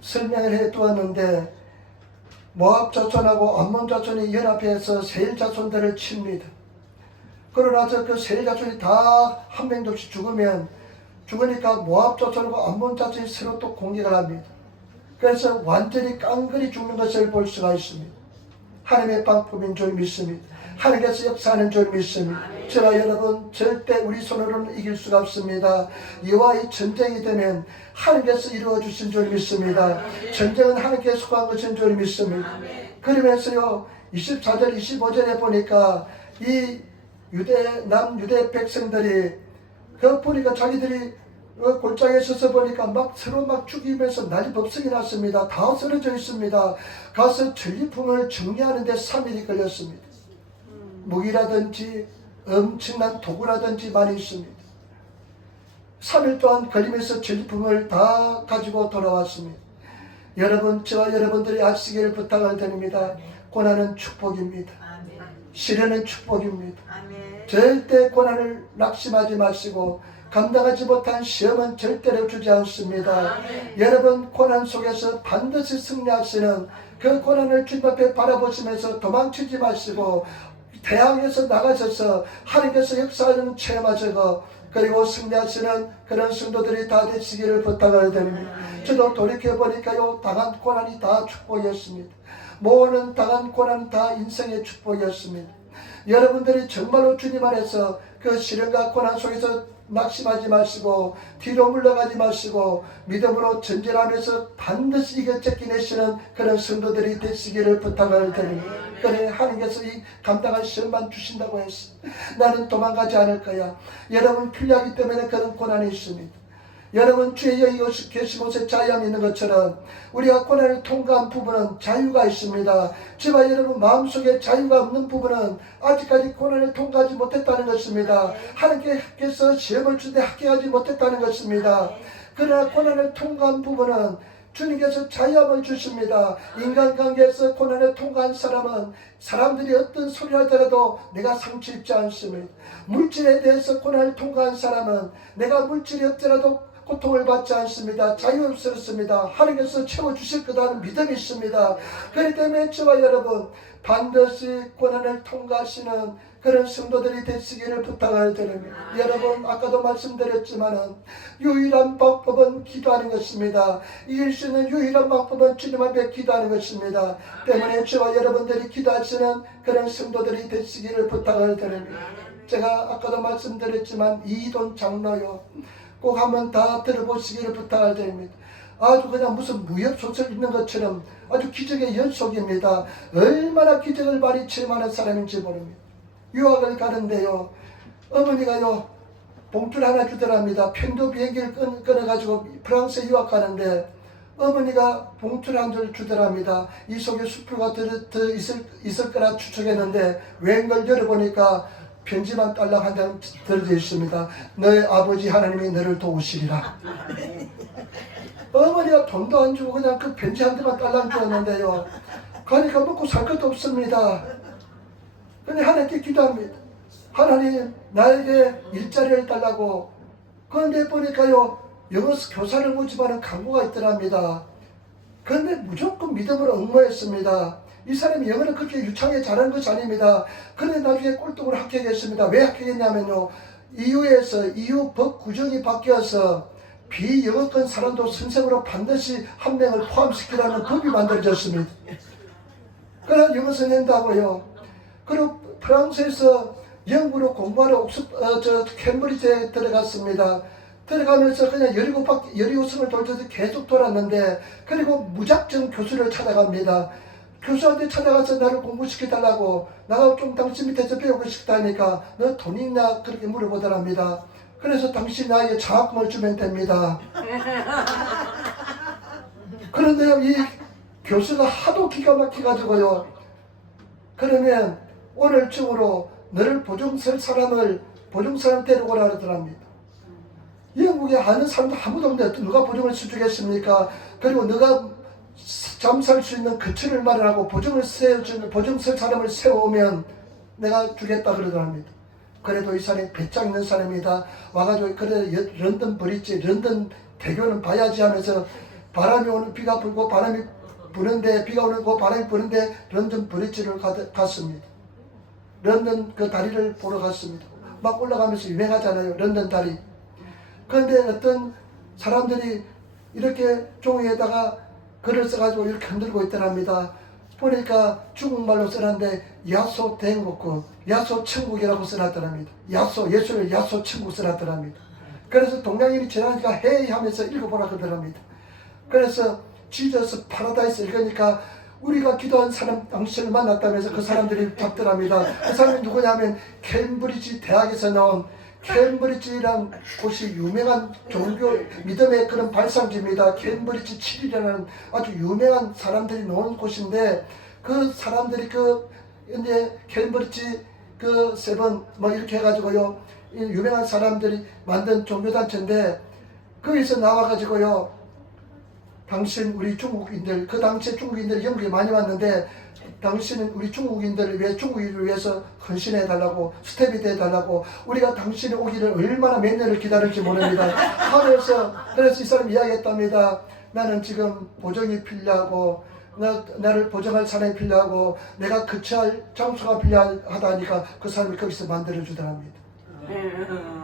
설명을 해 두었는데 모압 자손하고 암몬 자손이 연합해서 세일 자손들을 칩니다. 그러나서 그 세일 자손이 다 한 명도 없이 죽으니까 모압 자손하고 암몬 자손이 서로 또 공격을 합니다. 그래서 완전히 깡그리 죽는 것을 볼 수가 있습니다. 하나님의 방법인 줄 믿습니다. 하나님께서 역사하는 줄 믿습니다. 저와 여러분, 절대 우리 손으로는 이길 수가 없습니다. 여호와의 전쟁이 되면 하나님께서 이루어 주신 줄 믿습니다. 전쟁은 하나님께 속한 것인 줄 믿습니다. 그러면서요 24절 25절에 보니까 이 남유대 백성들이 보니까 자기들이 골짜기에 서서 보니까 막 서로 막 죽이면서 난리법석이 났습니다. 다 쓰러져 있습니다. 가서 전리품을 정리하는 데 3일이 걸렸습니다. 무기라든지 엄청난 도구라든지 많이 있습니다. 3일 동안 걸리면서 전리품을 다 가지고 돌아왔습니다. 여러분, 저와 여러분들이 아시기를 부탁을 드립니다. 고난은 축복입니다. 시련은 축복입니다. 절대 고난을 낙심하지 마시고 감당하지 못한 시험은 절대로 주지 않습니다. 여러분, 고난 속에서 반드시 승리하시는 그 고난을 주님 앞에 바라보시면서 도망치지 마시고 대항해서 나가셔서 하나님께서 역사하는 체험하시고 그리고 승리하시는 그런 성도들이 다 되시기를 부탁을 드립니다. 저도 돌이켜보니까요 당한 고난이 다 축복이었습니다. 모든 당한 고난은 다 인생의 축복이었습니다. 여러분들이 정말로 주님 안에서 그 시련과 고난 속에서 낙심하지 마시고 뒤로 물러가지 마시고 믿음으로 전진하면서 반드시 이겨 쫓겨내시는 그런 성도들이 되시기를 부탁을 드립니다. 그래, 하나님께서 이 감당할 시험만 주신다고 했어. 나는 도망가지 않을 거야. 여러분 필요하기 때문에 그런 고난이 있습니다. 여러분 주의 영이 계신 곳에 자유함이 있는 것처럼 우리가 고난을 통과한 부분은 자유가 있습니다. 저와 여러분 마음속에 자유가 없는 부분은 아직까지 고난을 통과하지 못했다는 것입니다. 하나님께서 시험을 주되 합격하지 못했다는 것입니다. 그러나 고난을 통과한 부분은 주님께서 자유함을 주십니다. 인간관계에서 고난을 통과한 사람은 사람들이 어떤 소리를 하더라도 내가 상처 입지 않습니다. 물질에 대해서 고난을 통과한 사람은 내가 물질이 없더라도 고통을 받지 않습니다. 자유스럽습니다. 하나님께서 채워주실 거라는 믿음이 있습니다. 그렇기 때문에 저와 여러분 반드시 고난을 통과하시는 그런 성도들이 되시기를 부탁을 드립니다. 여러분 아까도 말씀드렸지만 유일한 방법은 기도하는 것입니다. 이길 수 있는 유일한 방법은 주님 앞에 기도하는 것입니다. 때문에 저와 여러분들이 기도하시는 그런 성도들이 되시기를 부탁을 드립니다. 제가 아까도 말씀드렸지만 이돈 장로요 꼭 한번 다 들어보시기를 부탁을 드립니다. 아주 그냥 무슨 무협소설 읽는 것처럼 아주 기적의 연속입니다. 얼마나 기적을 많이 체험하는 사람인지 모릅니다. 유학을 가는데요 어머니가요 봉투를 하나 주더랍니다. 편도 비행기를 끊어가지고 프랑스에 유학하는데 어머니가 봉투를 한 줄 주더랍니다. 이 속에 수표가 있을 거라 추측했는데 웬걸 열어보니까 편지만 딸랑 한 장 들어져 있습니다. 너의 아버지 하나님이 너를 도우시리라. 어머니가 돈도 안 주고 그냥 그 편지 한 대만 딸랑 주었는데요. 그러니까 먹고 살 것도 없습니다. 근데 하나님께 기도합니다. 하나님 나에게 일자리를 달라고. 그런데 보니까요 영어 교사를 모집하는 광고가 있더랍니다. 그런데 무조건 믿음으로 응모했습니다. 이 사람이 영어를 그렇게 유창하게 잘하는 것이 아닙니다. 그런데 나중에 꼴등으로 합격했습니다. 왜 합격했냐면요, EU 법 구정이 바뀌어서 비영어권 사람도 선생으로 반드시 한 명을 포함시키라는 법이 만들어졌습니다. 그래서 영어 선생다고요. 그리고 프랑스에서 영국으로 공부하러 캠브리지에 들어갔습니다. 들어가면서 그냥 17승을 돌면서 계속 돌았는데, 그리고 무작정 교수를 찾아갑니다. 교수한테 찾아가서 나를 공부시켜달라고, 나가 좀 당신 밑에서 배우고 싶다니까 너 돈 있나 그렇게 물어보더랍니다. 그래서 당신 나에게 장학금을 주면 됩니다. 그런데요, 이 교수가 하도 기가 막혀가지고요, 그러면 오늘쯤으로 너를 보증 사람 데리고 오라 그러더랍니다. 영국에 아는 사람도 아무도 없는데 누가 보증을 해주겠습니까? 그리고 너가 잠살 수 있는 거처를 마련하고 보증을 쓸 사람을 세워오면 내가 주겠다 그러더랍니다. 그래도 이 사람이 배짱 있는 사람이다. 와가지고 그래 런던 브릿지, 런던 대교는 봐야지 하면서 바람이 오는 비가 불고 바람이 부는데 비가 오는 거 바람이 부는데 런던 브릿지를 갔습니다. 런던 그 다리를 보러 갔습니다. 막 올라가면서 유명하잖아요, 런던 다리. 그런데 어떤 사람들이 이렇게 종이에다가 글을 써가지고 이렇게 흔들고 있더랍니다. 보니까 중국말로 써놨는데 야소 대국구, 야소 천국이라고 써놨더랍니다. 야소, 예수를 야소 천국 써놨더랍니다. 그래서 동양인이 지나니까 헤이 하면서 읽어보라 그러더랍니다. 그래서 지저스 파라다이스 읽으니까 우리가 기도한 사람 당신을 만났다면서 그 사람들이 잡더랍니다. 그 사람이 누구냐면 캠브리지 대학에서 나온, 캠브리지라는 곳이 유명한 종교 믿음의 그런 발상지입니다. 캠브리지 7이라는 아주 유명한 사람들이 노는 곳인데, 그 사람들이 이제 캠브리지 세븐 뭐 이렇게 해가지고요, 유명한 사람들이 만든 종교단체인데, 거기서 나와가지고요, 당신 우리 중국인들, 그 당시에 중국인들이 영국에 많이 왔는데, 당신은 우리 중국인들을 위해 중국인을 위해서 헌신해 달라고, 스텝이 돼 달라고, 우리가 당신의 오기를 얼마나 몇 년을 기다릴지 모릅니다 하면서, 그래서 이 사람이 이야기했답니다. 나는 지금 보정이 필요하고, 나를 보정할 사람이 필요하고, 내가 거처할 장소가 필요하다니까 그 사람이 거기서 만들어 주더랍니다.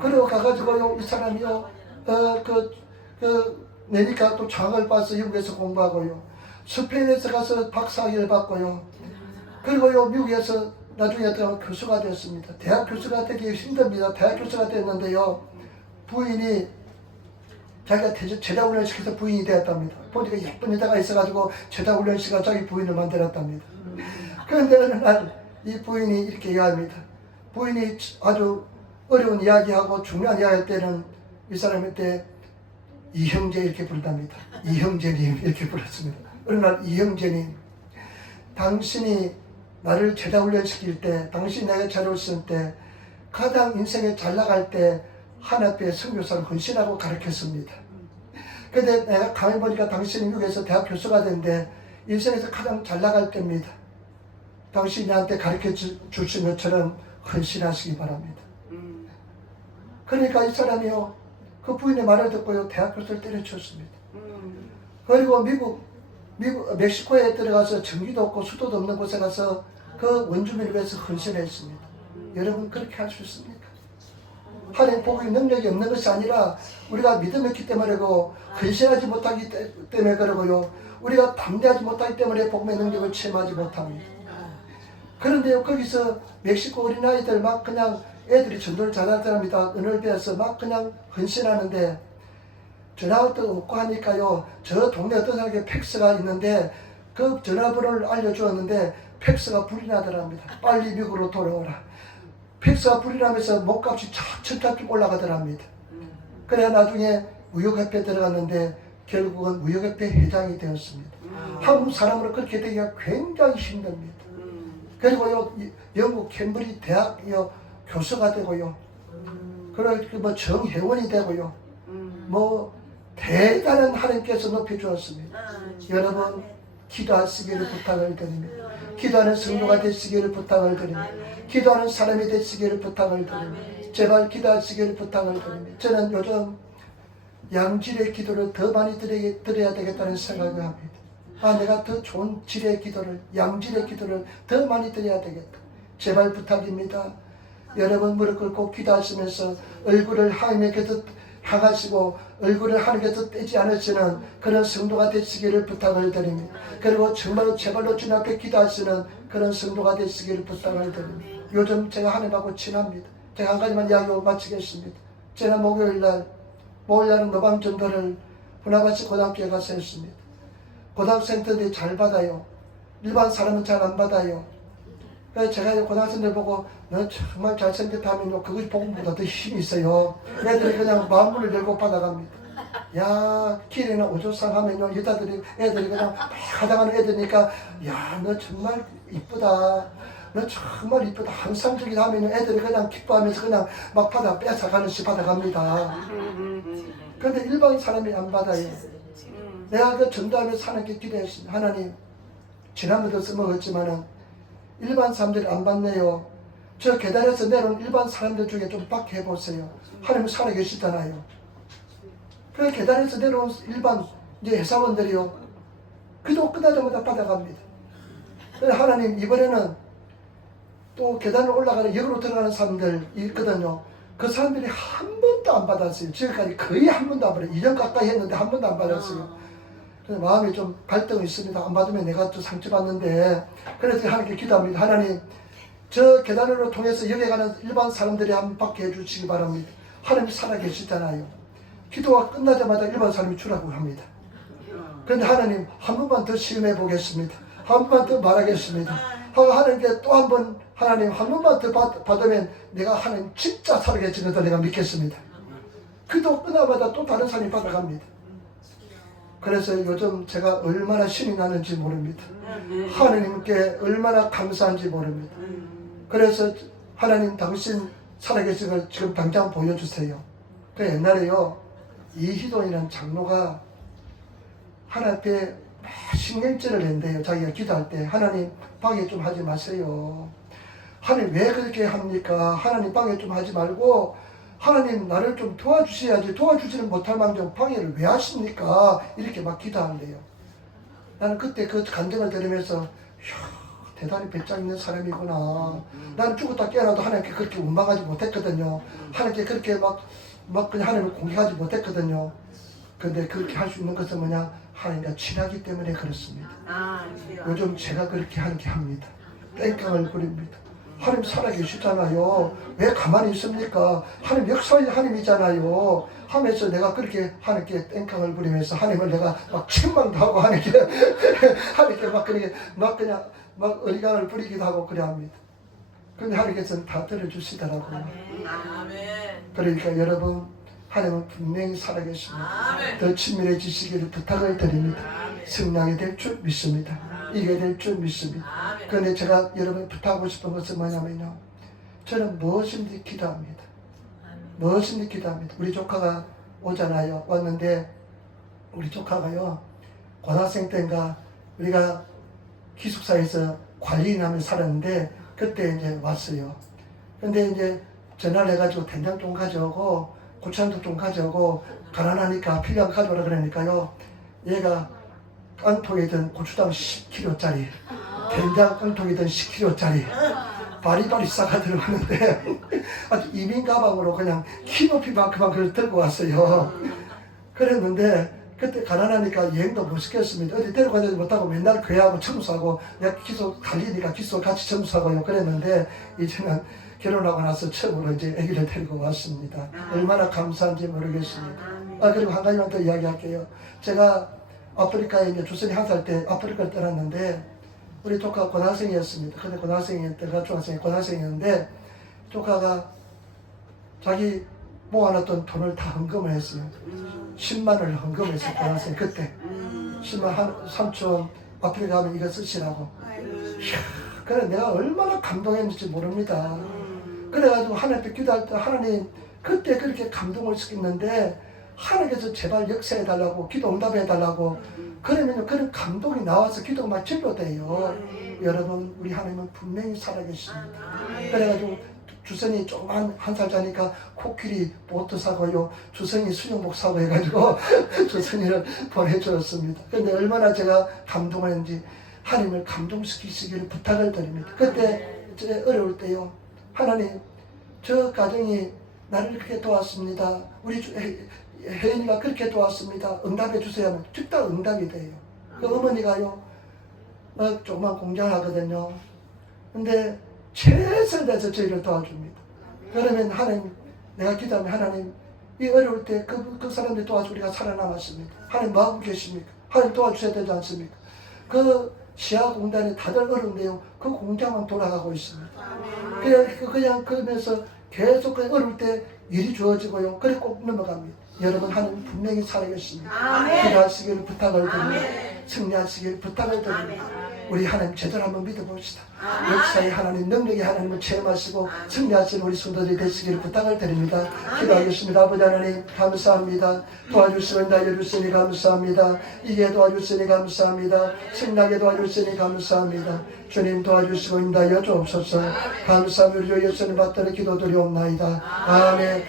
그리고 가가지고요, 이 사람이요, 내니까 또 장을 봐서 영국에서 공부하고요, 스페인에서 가서 박사학위를 받고요, 그리고요 미국에서 나중에 또 교수가 되었습니다. 대학 교수가 되기 힘듭니다. 대학 교수가 됐는데요, 부인이 자기가 제자훈련 시켜서 부인이 되었답니다. 보니까 예쁜 여자가 있어가지고 제자훈련 시가 자기 부인을 만들었답니다. 그런데 어느 날 이 부인이 이렇게 이야기합니다. 부인이 아주 어려운 이야기하고 중요한 이야기 할 때는 이 사람한테 이형제 이렇게 부르답니다. 이형제님 이렇게 불렀습니다. 어느 날 이형제님, 당신이 나를 제자훈련 시킬 때, 당신이 내가 자료했을 때, 가장 인생에 잘 나갈 때 하나님께 선교사를 헌신하고 가르쳤습니다. 근데 내가 가만히 보니까 당신이 미국에서 대학 교수가 됐는데 인생에서 가장 잘 나갈 때입니다. 당신이 나한테 가르쳐 주신 것처럼 헌신하시기 바랍니다. 그러니까 이 사람이요, 그 부인의 말을 듣고요, 대학 교수를 때려쳤습니다. 그리고 멕시코에 들어가서 전기도 없고 수도도 없는 곳에 가서 그 원주민을 위해서 헌신했습니다. 여러분 그렇게 할 수 있습니까? 하나님 복의 능력이 없는 것이 아니라 우리가 믿음이 없기 때문이고, 헌신하지 못하기 때문에 그러고요, 우리가 담대하지 못하기 때문에 복의 능력을 체험하지 못합니다. 그런데요, 거기서 멕시코 어린아이들 막 그냥 애들이 전도를 잘하더랍니다. 은혜를 배워서 막 그냥 헌신하는데, 전화도 없고 하니까요, 저 동네 어떤 사람에게 팩스가 있는데 그 전화번호를 알려주었는데 팩스가 불이 나더랍니다. 빨리 미국으로 돌아오라. 팩스가 불이 나면서 몸값이 차츰차츰 올라가더랍니다. 그래야 나중에 무역협회에 들어갔는데 결국은 무역협회 회장이 되었습니다. 한국 사람으로 그렇게 되기가 굉장히 힘듭니다. 그리고요, 영국 캠브리지 대학 교수가 되고요, 그리고 뭐 정회원이 되고요, 뭐 대단한 하나님께서 높여주었습니다. 여러분, 기도하시기를 부탁을 드립니다. 기도하는 성도가 되시기를 부탁을 드립니다. 기도하는 사람이 되시기를 부탁을 드립니다. 제발 기도하시기를 부탁을 드립니다. 저는 요즘 양질의 기도를 더 많이 드려야 되겠다는 생각을 합니다. 내가 더 좋은 질의 기도를, 양질의 기도를 더 많이 드려야 되겠다. 제발 부탁입니다. 여러분, 무릎 꿇고 기도하시면서 얼굴을 하나님께서 향하시고 얼굴을 하나님께서 떼지 않으시는 그런 성도가 되시기를 부탁을 드립니다. 그리고 정말로 제발로 주님 앞에 기도하시는 그런 성도가 되시기를 부탁을 드립니다. 요즘 제가 하나님하고 친합니다. 제가 한 가지만 이야기하고 마치겠습니다. 제가 목요일날은 노방전도를 후나바시 고등학교에 가서 했습니다. 고등학생들이 잘 받아요. 일반 사람은 잘 안 받아요. 그래서 제가 고등학생들 보고 너 정말 잘생겼다 하면 그것이 복음보다 더 힘이 있어요. 애들이 그냥 마음문을 열고 받아갑니다. 야, 길에는 오조상 하면 애들이 그냥 막 하다가는 애들이니까 야, 너 정말 이쁘다. 너 정말 이쁘다. 항상적이다 하면 애들이 그냥 기뻐하면서 그냥 막 뺏어가는씩 받아갑니다. 그런데 일반 사람이 안 받아요. 내가 그 전도하면서 하나님께 기도했습니다. 하나님, 지난번도 써먹었지만은 일반 사람들이 안 받네요. 저 계단에서 내려온 일반 사람들 중에 좀 밖에 해보세요. 하나님 살아계시잖아요. 그 계단에서 내려온 일반 이제 회사원들이요, 기도 끝나자마자 받아갑니다. 그래서 하나님, 이번에는 또 계단을 올라가는 역으로 들어가는 사람들 있거든요. 그 사람들이 한 번도 안 받았어요. 지금까지 거의 한 번도 안 받았어요. 2년 가까이 했는데 한 번도 안 받았어요. 그래서 마음이 좀 갈등이 있습니다. 안 받으면 내가 또 상처받는데, 그래서 하나님께 기도합니다. 하나님, 저 계단으로 통해서 여기 가는 일반 사람들이 한 번 받게 해주시기 바랍니다. 하나님이 살아계시잖아요. 기도가 끝나자마자 일반 사람이 주라고 합니다. 그런데 하나님, 한 번만 더 시험해 보겠습니다. 한 번만 더 말하겠습니다. 하나님께 또 한 번, 하나님 한 번만 더 받으면 내가 하나님 진짜 살아계시는 거 내가 믿겠습니다. 기도 끝나마자 또 다른 사람이 받아갑니다. 그래서 요즘 제가 얼마나 신이 나는지 모릅니다. 하나님께 얼마나 감사한지 모릅니다. 그래서 하나님, 당신 살아계신 걸 지금 당장 보여주세요. 그 옛날에요, 이희동이라는 장로가 하나님 앞에 신경질을 낸대요. 자기가 기도할 때 하나님 방해 좀 하지 마세요. 하나님 왜 그렇게 합니까? 하나님 방해 좀 하지 말고 하나님 나를 좀 도와주셔야지, 도와주지는 못할 망정 방해를 왜 하십니까? 이렇게 막 기도한대요. 나는 그때 그 간증을 들으면서 이야, 대단히 배짱 있는 사람이구나. 나는 죽었다 깨어나도 하나님께 그렇게 원망하지 못했거든요. 하나님께 그렇게 막 그냥 하나님을 공격하지 못했거든요. 근데 그렇게 할 수 있는 것은 뭐냐? 하나님과 친하기 때문에 그렇습니다. 요즘 제가 그렇게 하나님께 합니다. 땡깡을 부립니다. 하나님 살아계시잖아요. 왜 가만히 있습니까? 하나님 역사의 하나님이잖아요. 하면서 내가 그렇게 하나님께 땡깡을 부리면서 하나님을 내가 막 책망도 하고 하나님께 막 그렇게 막 그냥 막 어리광을 부리기도 하고 그래 합니다. 근데 하나님께서는 다 들어주시더라고요. 그러니까 여러분, 하나님은 분명히 살아계십니다. 더 친밀해지시기를 부탁을 드립니다. 승량이 될 줄 믿습니다. 이게 될 줄 믿습니다. 그런데 제가 여러분 부탁하고 싶은 것은 뭐냐면요, 저는 무엇인지 기도합니다. 무엇인지 기도합니다. 우리 조카가 오잖아요. 왔는데 우리 조카가요, 고등학생 때인가 우리가 기숙사에서 관리인 하면서 살았는데 그때 이제 왔어요. 근데 이제 전화를 해가지고 된장 좀 가져오고 고추장도 좀 가져오고, 가난하니까 필요한 거 가져오라 그러니까요, 얘가 깡통에 든 고추장 10kg짜리, 된장 깡통에 든 10kg짜리 바리바리 싸가 들어가는데 아주 이민 가방으로 그냥 키 높이만큼만 그걸 들고 왔어요. 그랬는데 그때 가난하니까 여행도 못 시켰습니다. 어디 데려가지 못하고 맨날 교회하고 청소하고, 내가 기소 달리니까 기소 같이 청소하고요. 그랬는데 이제는 결혼하고 나서 처음으로 이제 아기를 데리고 왔습니다. 얼마나 감사한지 모르겠습니다. 그리고 한 가지만 더 이야기할게요. 제가 아프리카에 이제 주선이 한 살 때 아프리카를 떠났는데 우리 조카 고등학생이었습니다. 근데 고등학생이었다가 중학생이 고등학생이었는데 조카가 자기 모아놨던 돈을 다 헌금을 했어요. 10만 원을 헌금했어요. 대학생 그때 10만 한 삼촌 아프리카 가면 이거 쓰시라고. 이야, 그래 내가 얼마나 감동했는지 모릅니다. 그래가지고 하나님 앞에 기도할 때 하나님 그때 그렇게 감동을 시켰는데 하나님께서 제발 역사해달라고 기도 응답해달라고 그러면 그런 감동이 나와서 기도가 막 진로돼요. 여러분 우리 하나님은 분명히 살아계십니다. 그래가지고 주선이 조그만 한 살 자니까 코끼리 보트 사고요, 주선이 수영복 사고 해가지고 주선이를 보내주었습니다. 근데 얼마나 제가 감동을 했는지 하나님을 감동시키시기를 부탁을 드립니다. 그때 제 어려울 때요, 하나님 저 가정이 나를 그렇게 도왔습니다. 우리 혜인이가 그렇게 도왔습니다. 응답해 주세요 하면 즉각 응답이 돼요. 그 어머니가요 조그만 공장을 하거든요. 근데 최선을 다해서 저희를 도와줍니다. 그러면 하나님, 내가 기도하면 하나님 이 어려울 때 그 사람들 도와주고 우리가 살아남았습니다. 하나님 뭐 하고 계십니까? 하나님 도와주셔야 되지 않습니까? 그 시아공단이 다들 어려운데요, 그 공장만 돌아가고 있습니다. 그냥 그러면서 계속 그 어려울 때 일이 주어지고요, 그래 꼭 넘어갑니다. 여러분 하나님 분명히 살아계십니다. 기도하시기를 부탁을 드립니다. 승리하시기를 부탁을 드립니다. 우리 하나님 제대로 한번 믿어봅시다. 역사의 하나님, 능력의 하나님을 체험하시고 승리하시는 우리 성도들이 되시기를 부탁을 드립니다. 기도하겠습니다. 아버지 하나님 감사합니다. 도와주시면 날려주시니 감사합니다. 이게 도와주시니 감사합니다. 승리하게 도와주시니 감사합니다. 주님 도와주시고 인도하여 주옵소서. 감사합니다. 우리 예수님 받들어 기도드리옵나이다. 아멘.